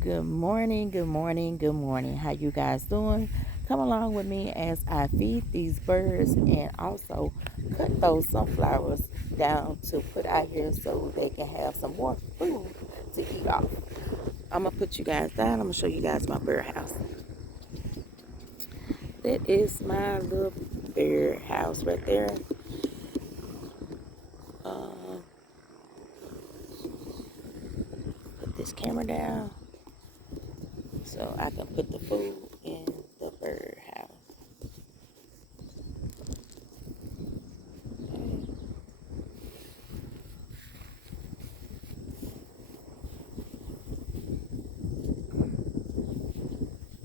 Good morning, good morning, good morning. How you guys doing? Come along with me as I feed these birds and also cut those sunflowers down to put out here so they can have some more food to eat off. I'm gonna put you guys down. I'm gonna show you guys my bird house. That is my little bird house right there. Uh, put this camera down so I can put the food in the bird house.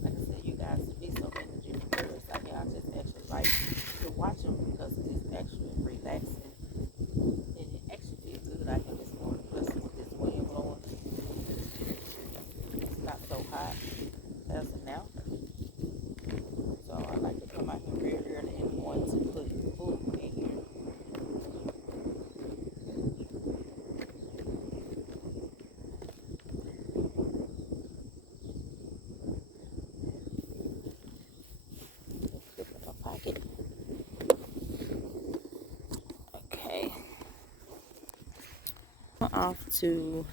Like I said, you guys would be so many birds out here. I just actually like to watch them because it's actually relaxing. And it actually feels good out here this morning, plus with this wind blowing. It's not so hot as of now. So I like to come out here very early in the morning to put food in here. Put it in my pocket. Okay. I'm off to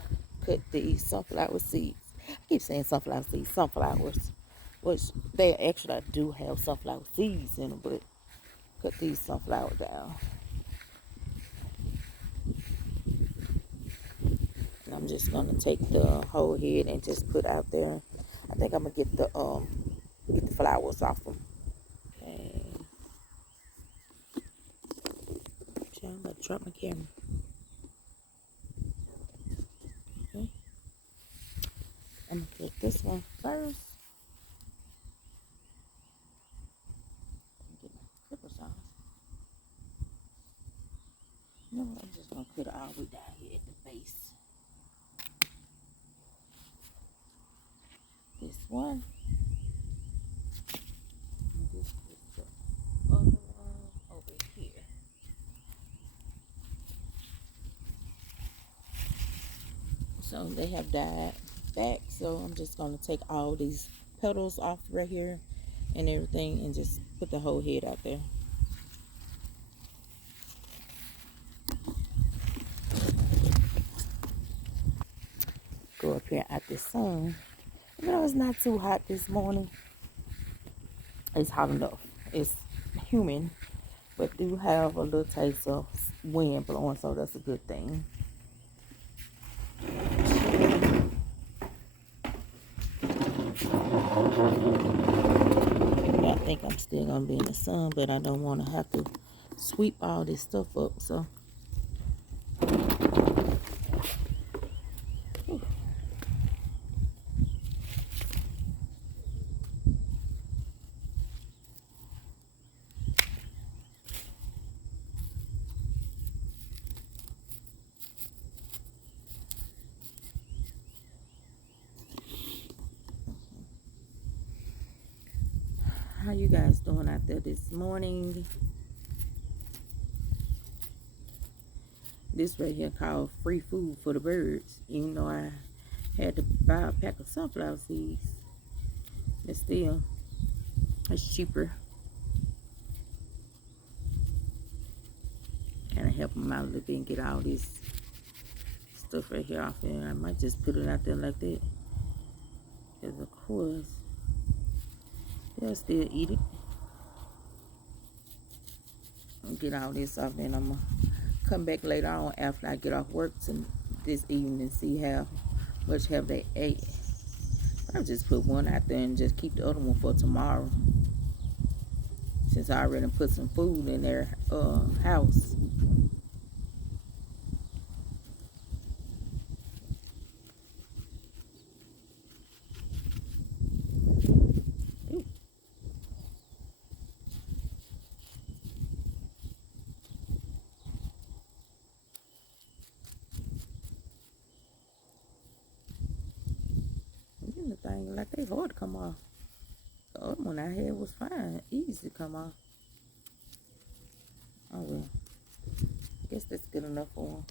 cut these sunflower seeds. I keep saying sunflower seeds, sunflowers, which they actually do have sunflower seeds in them, but cut these sunflowers down. And I'm just gonna take the whole head and just put out there. I think I'm gonna get the flowers off them. Okay. I'm gonna drop my camera. Okay. I'm gonna put this one first. Get my clippers on. You know what? I'm just gonna put it all the way down here at the base. This one. And this is the other one over here. So they have died back. So I'm just gonna take all these petals off right here and everything and just put the whole head out there. Go up here at the sun. You know, it's not too hot this morning. It's hot enough. It's humid, but do have a little taste of wind blowing, so that's a good thing. I think I'm still gonna be in the sun, but I don't want to have to sweep all this stuff up. So how you guys doing out there this morning? This right here called free food for the birds. Even though I had to buy a pack of sunflower seeds, but still, it's cheaper. And I help them out a little bit and get all this stuff right here off here. I might just put it out there like that. Because of course, they'll still eat it. And get all this off, then I'm going to come back later on after I get off work this evening and see how much have they ate. I'll just put one out there and just keep the other one for tomorrow. Since I already put some food in their house. Ooh. The thing like they hard to come off. The other one I had was fine, easy to come off. Oh well, guess that's good enough for them.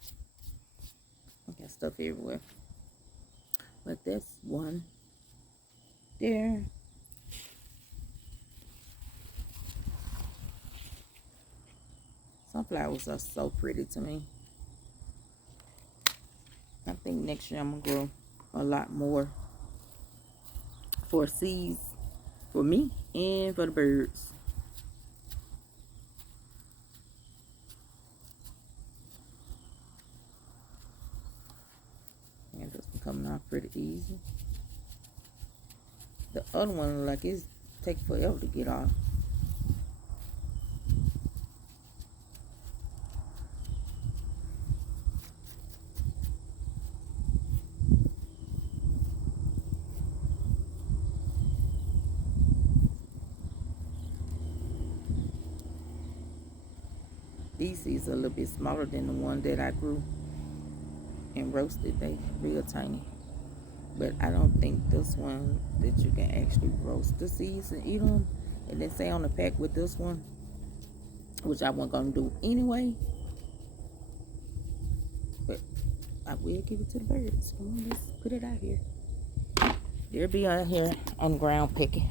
I got stuff everywhere, but that's one. there. Sunflowers are so pretty to me. I think next year I'm gonna grow a lot more for seeds for me and for the birds. And this one coming off pretty easy. The other one, like, it's take forever to get off. These seeds are a little bit smaller than the one that I grew and roasted. They real tiny. But I don't think this one that you can actually roast the seeds and eat them. And then say on the pack with this one, which I wasn't gonna do anyway. But I will give it to the birds. Come on, let's put it out here. They'll be out here on the ground picking.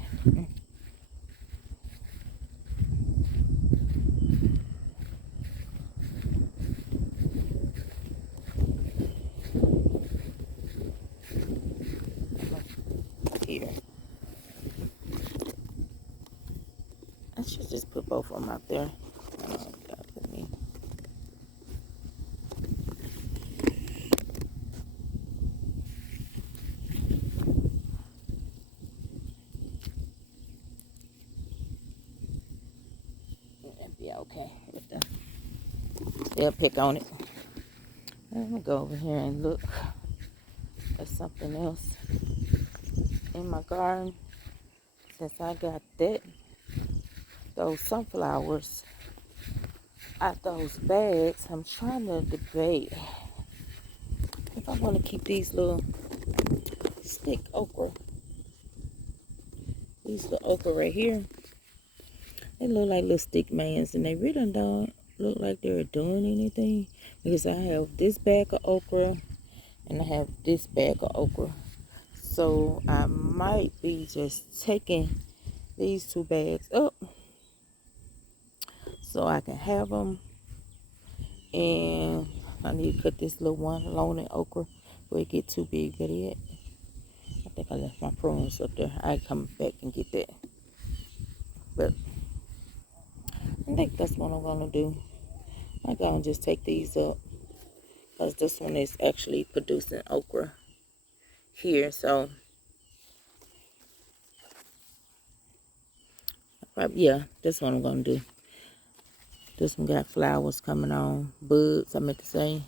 Here. I should just put both of them out there. Be okay. They'll pick on it. Let me go over here and look at something else in my garden. Since I got those sunflowers out those bags, I'm trying to debate if I want to keep these little stick okra. These little okra right here. They look like little stick mans, and they really don't look like they're doing anything, because I have this bag of okra and I have this bag of okra. So I might be just taking these two bags up so I can have them. And I need to cut this little one alone in okra before it get too big. But I think I left my prunes up there. I come back and get that. But I think that's what I'm gonna do. I'm gonna just take these up because this one is actually producing okra here. So yeah, that's what I'm gonna do. This one got flowers coming on, buds, I meant to say.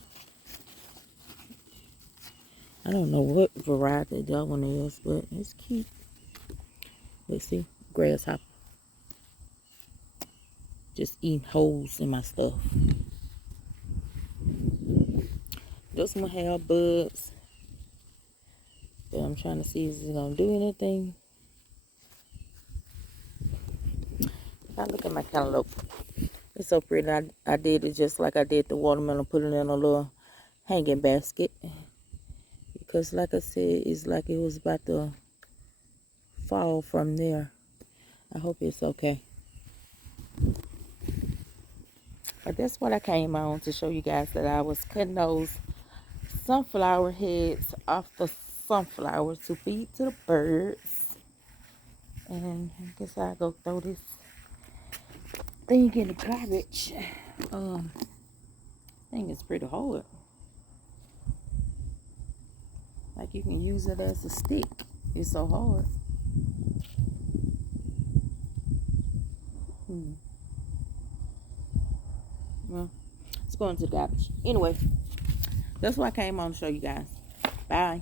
I don't know what variety that one is, but it's cute. Let's see, grasshopper. Just eating holes in my stuff. This one have buds, but I'm trying to see if it's gonna do anything. I look at my cantaloupe. It's so pretty. I did it just like I did the watermelon, put it in a little hanging basket. Because like I said, it's like it was about to fall from there. I hope it's okay. But that's what I came on to show you guys, that I was cutting those sunflower heads off the sunflowers to feed to the birds. And I guess I'll go throw this thing in the garbage. I think it's pretty hard. Like you can use it as a stick. It's so hard. Well, it's going to the garbage. Anyway, that's what I came on to show you guys. Bye.